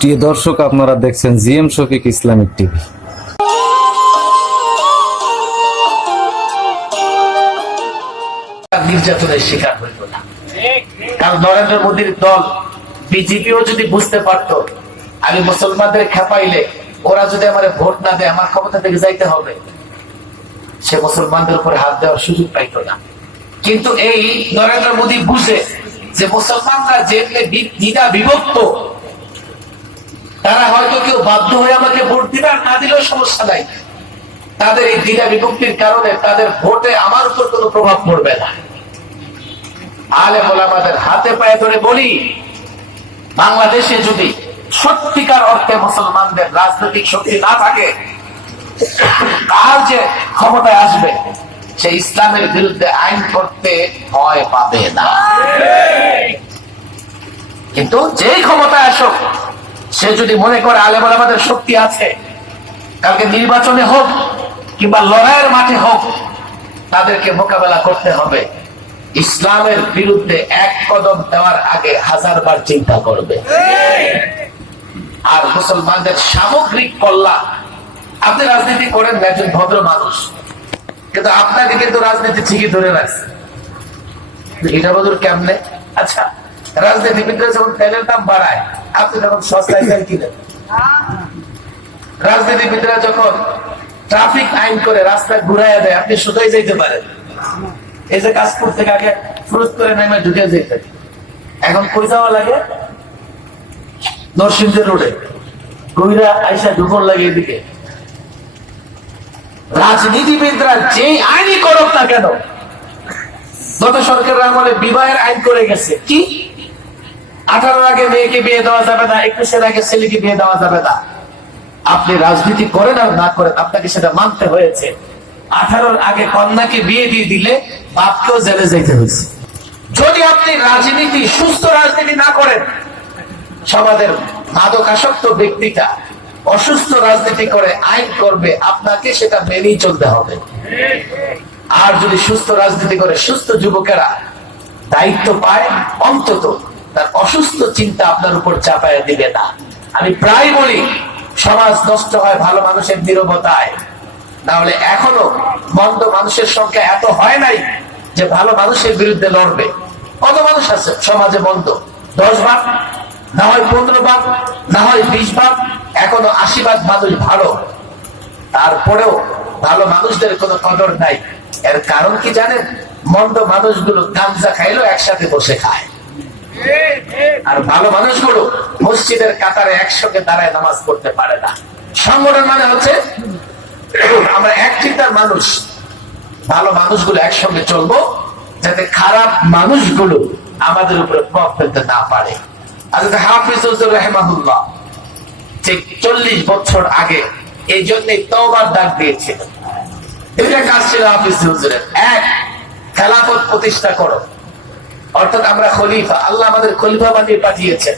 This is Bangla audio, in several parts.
প্রিয় দর্শক, আপনারা দেখছেন জিএম শফিক ইসলামিক টিভি। নির্যাতনের শিকার না। কারণ নরেন্দ্র মোদীর দল বিজেপিও যদি বুঝতে পারতো, আমি মুসলমানদের খেপাইলে ওরা যদি আমার ভোট না দেয়, আমার ক্ষমতা থেকে যাইতে হবে। সে মুসলমানদের উপরে হাত দেওয়ার সুযোগ পাইত না। কিন্তু এই নরেন্দ্র মোদী বুঝে যে মুসলমানরা যেমনি বিভক্ত তারা হয়তো কেউ বাধ্য হয়ে আমাকে ভোট দিবে, আর না দিলেও সমস্যা নাই। তাদের এই দ্বিধা বিভক্তির কারণে তাদের ভোটে আমার উপর কোনো প্রভাব পড়বে না। আলে বলে আমাদের হাতে পায়ে ধরে বলি, বাংলাদেশে যদি সত্যিকার অর্থে মুসলমানদের রাজনৈতিক শক্তি না থাকে, কার যে ক্ষমতায় আসবে, সে ইসলামের বিরুদ্ধে আইন করতে ভয় পাবে না। কিন্তু যেই ক্ষমতায় আসুক সে যদি মনে করে আলেম আমাদের শক্তি আছে, কালকে নির্বাচনে হোক কিংবা লড়াইয়ের মাঠে হোক, তাদেরকে মোকাবেলা করতে হবে। ইসলামের বিরুদ্ধে এক কদম দেওয়ার আগে হাজার বার চিন্তা করবে। আর মুসলমানদের সামগ্রিক কল্যাণ, আপনি রাজনীতি করেন একজন ভদ্র মানুষ। কিন্তু আপনাকে কিন্তু রাজনীতি ঠিকই ধরে রাখছে। এটা বদল কেমনে? আচ্ছা রাজনীতিবিদরা যখন তেলের দাম বাড়ায় আপনি যখন সস্তায় তেল কিনেন রাজনীতিবিদরা যখন ট্রাফিক আইন করে রাস্তায় ঘুরাইয়া দেয়, আপনি সোজাই যেতে পারেন। এই যে কাজপুর থেকে আগে ফ্রুজ করে নেমে ঢুকে যেতে এখন কই যাওয়া লাগে? নরসিংদী রোডে। কইরা আইসা ঢুকন লাগে এদিকে। রাজনীতিবিদরা যে আইনই করুক না কেন, গত সরকারের আমলে বিবাহের আইন করে গেছে। কি? আঠারোর আগে মেয়েকে বিয়ে দেওয়া যাবে না, একুশের আগে ছেলেকে বিয়ে দেওয়া যাবে না। আপনি রাজনীতি করেন আর না করেন, আপনাকে সেটা মানতে হয়েছে। আঠারোর আগে কন্যাকে বিয়ে দিয়ে দিলে বাপকেও জেলে যেতে হয়েছে। যদি আপনি রাজনীতি, সুস্থ রাজনীতি না করেন, সমাজের মাদকাসক্ত ব্যক্তিটা অসুস্থ রাজনীতি করে আইন করবে, আপনাকে সেটা মেনেই চলতে হবে। আর যদি সুস্থ রাজনীতি করে, সুস্থ যুবকেরা দায়িত্ব পায় অন্তত তার অসুস্থ চিন্তা আপনার উপর চাপায় দিবে না। আমি প্রায় বলি, সমাজ নষ্ট হয় ভালো মানুষের নিরবতায়। না হলে এখনও মন্দ মানুষের সংখ্যা এত হয় নাই যে ভালো মানুষের বিরুদ্ধে লড়বে। কত মানুষ আছে সমাজে মন্দ? দশ ভাগ? না হয় পনেরো ভাগ? না হয় বিশ ভাগ? এখনও আশি ভাগ মানুষ ভালো। তারপরেও ভালো মানুষদের কোনো কদর নাই। এর কারণ কি জানেন? মন্দ মানুষগুলো গামজা খাইলো একসাথে বসে খায়। আর ভালো মানুষগুলো মসজিদের কাতারে একসঙ্গে দাঁড়ায় নামাজ পড়তে পারে না। সংগঠন মানে হচ্ছে আমরা এক চিন্তার মানুষ। ভালো মানুষগুলো একসঙ্গে চলবো যাতে খারাপ মানুষগুলো আমাদের উপরে প্রভাব ফেলতে না পারে। চল্লিশ বছর আগে এই তওবার ডাক দিয়েছিলেন। দুইটা কাজ ছিল হাফিজ এক, খেলাফত প্রতিষ্ঠা করো। অর্থাৎ আমরা খলিফা, আল্লাহ আমাদের খলিফা বানিয়ে পাঠিয়েছেন।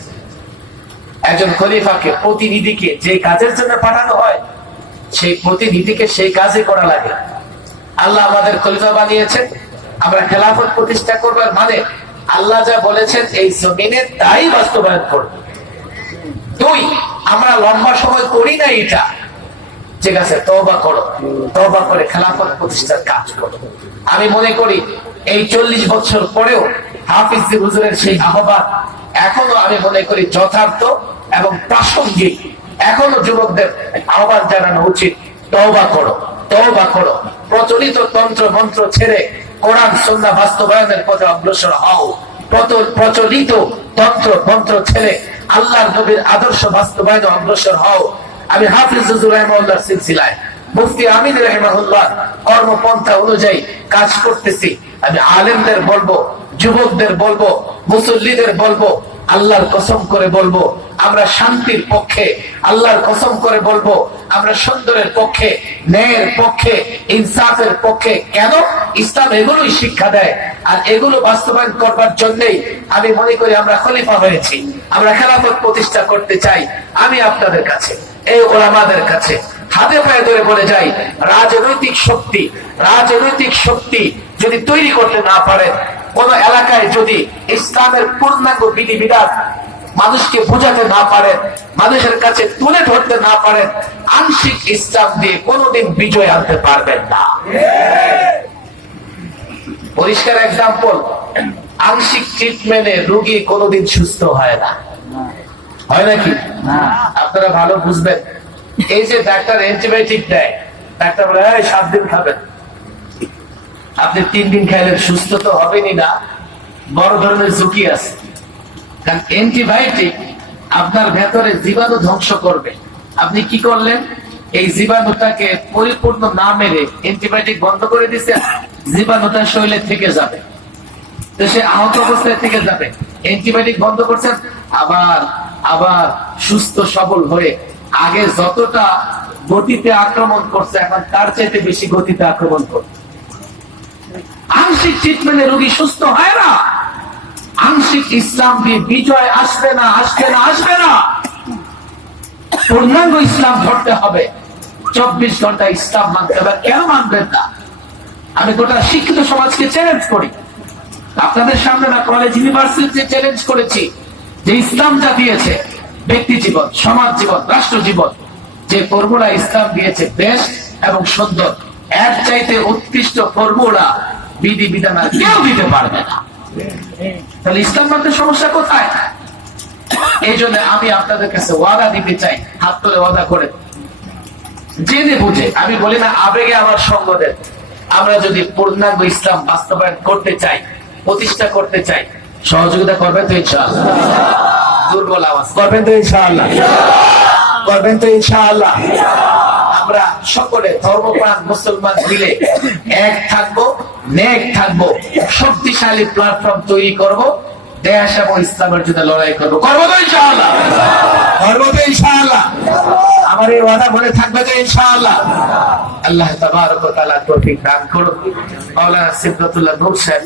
একজন খলিফাকে, প্রতিনিধিকে যে কাজের জন্য পাঠানো হয়, সেই প্রতিনিধিকে সেই কাজে করা লাগে। আল্লাহ আমাদের খলিফা বানিয়েছেন, আমরা খেলাফত প্রতিষ্ঠা করবার মানে আল্লাহ যা বলেছেন এই জমিনে তাই বাস্তবায়ন করব। দুই, আমরা লম্বা সময় করি না এটা। ঠিক আছে তবা করো। তবা করে খেলাফত প্রতিষ্ঠার কাজ করো। আমি মনে করি এই চল্লিশ বছর পরেও হুজুরের সেই আহ্বান এখনও আমি মনে করি যথার্থ এবং প্রাসঙ্গিক। এখনও যুবকদের আহ্বান জানানো উচিত করো করো। প্রচলিত তন্ত্র মন্ত্র ছেড়ে কোরআন বাস্তবায়নের পথে অগ্রসর হও। প্রচলিত তন্ত্র মন্ত্র ছেড়ে নবীর আদর্শ বাস্তবায়নে অগ্রসর হও। আমি হাফিজ রহমাউল্লাহর সিলসিলায় মুফতি আমিন রহমাহুল্লাহ কর্মপন্থা অনুযায়ী কাজ করতেছি। আমি আলেমদের বলব, যুবকদের বলব, মুসল্লিদের বলব, আল্লাহর কসম করে বলব, আমরা শান্তির পক্ষে, আল্লাহর কসম করে বলব, আমরা সুন্দরের পক্ষে, ন্যায়ের পক্ষে, ইনসাফের পক্ষে। কেন? ইসলাম এগুলোই শিক্ষা দেয়। আর এগুলো বাস্তবায়ন করবার জন্যই আমি মনে করি আমরা খলিফা হয়েছি। আমরা খেলাফত প্রতিষ্ঠা করতে চাই। আমি আপনাদের কাছে, এই ওলামাদের কাছে, হাতে পায়ে ধরে বলে যাই, রাজনৈতিক শক্তি রাজনৈতিক শক্তি যদি তৈরি করতে না পারেন কোন এলাকায় যদি ইসলামের পূর্ণাঙ্গ বিধিবিধান মানুষকে বোঝাতে না পারেন মানুষের কাছে তুলে ধরতে না পারেন আংশিক ইসলাম দিয়ে কোনোদিন বিজয় আনতে পারবেন না। পরিষ্কার এক্সাম্পল আংশিক ট্রিটমেন্টে রোগী কোনোদিন সুস্থ হয় না। হয় নাকি? আপনারা ভালো বুঝবেন। এই যে ডাক্তার অ্যান্টিবায়োটিক দেয় ডাক্তার বলে সাত দিন খাবেন। আপনি তিন দিন খাইলেন সুস্থ তো হবেনই না, বড় ধরনের ঝুঁকি আছে। কারণ অ্যান্টিবায়োটিক আপনার ভেতরে জীবাণু ধ্বংস করবে। আপনি কি করলেন? এই জীবাণুটাকে পরিপূর্ণ না মেরে অ্যান্টিবায়োটিক বন্ধ করে দিচ্ছেন জীবাণুটা শরীরে থেকে যাবে। তো সে আহত অবস্থায় থেকে যাবে। অ্যান্টিবায়োটিক বন্ধ করছেন, আবার আবার সুস্থ, সবল হয়ে আগে যতটা গতিতে আক্রমণ করছে, এখন তার চাইতে বেশি গতিতে আক্রমণ করছে। আংশিক ট্রিটমেন্টে রোগী সুস্থ হয় না। আংশিক ইসলাম দিয়ে বিজয় আসবে না আসবে না আসবে না। পূর্ণাঙ্গ ইসলাম ধরতে হবে। চব্বিশ ঘণ্টা ইসলাম মানতে হবে। কেন মানবেন না? আমি গোটা শিক্ষিত সমাজকে চ্যালেঞ্জ করি। আপনাদের সামনে না কলেজ ইউনিভার্সিটি চ্যালেঞ্জ করেছি। যে ইসলাম যা দিয়েছে, ব্যক্তি জীবন, সমাজ জীবন, রাষ্ট্র জীবন, যে ফর্মুলা ইসলাম দিয়েছে দেশ এবং সুন্দর। এক চাইতে উৎকৃষ্ট ফর্মুলা বিধি বিধান আর কেউ দিতে পারবে না। তাহলে ইসলাম মানতে সমস্যা কোথায়? এই জন্য আমি আপনাদের কাছে ওয়াদা দিতে চাই, হাত তুলে ওয়াদা করে। জেনে বুঝে। আমি বলি না, আবেগে আমার সঙ্গ দেন। আমরা যদি পূর্ণাঙ্গ ইসলাম বাস্তবায়ন করতে চাই, প্রতিষ্ঠা করতে চাই, সহযোগিতা করবেন তো ইনশাআল্লাহ। দুর্বল আওয়াজ। করবেন তো ইনশাআল্লাহ। করবেন তো ইনশাআল্লাহ। আমরা সকলে ধর্মপ্রাণ মুসলমান মিলে এক থাকব, নেক থাকব, শক্তিশালী প্ল্যাটফর্ম তৈরি করব, দেশ এবং ইসলামের জন্য লড়াই করব। করব তো ইনশাআল্লাহ। আমার এই ওয়াদা মনে থাকবে তো ইনশাআল্লাহ। আল্লাহ তাআলা তৌফিক দান করুন মাওলানা সিবরাতুল্লাহ নূর সাহেব।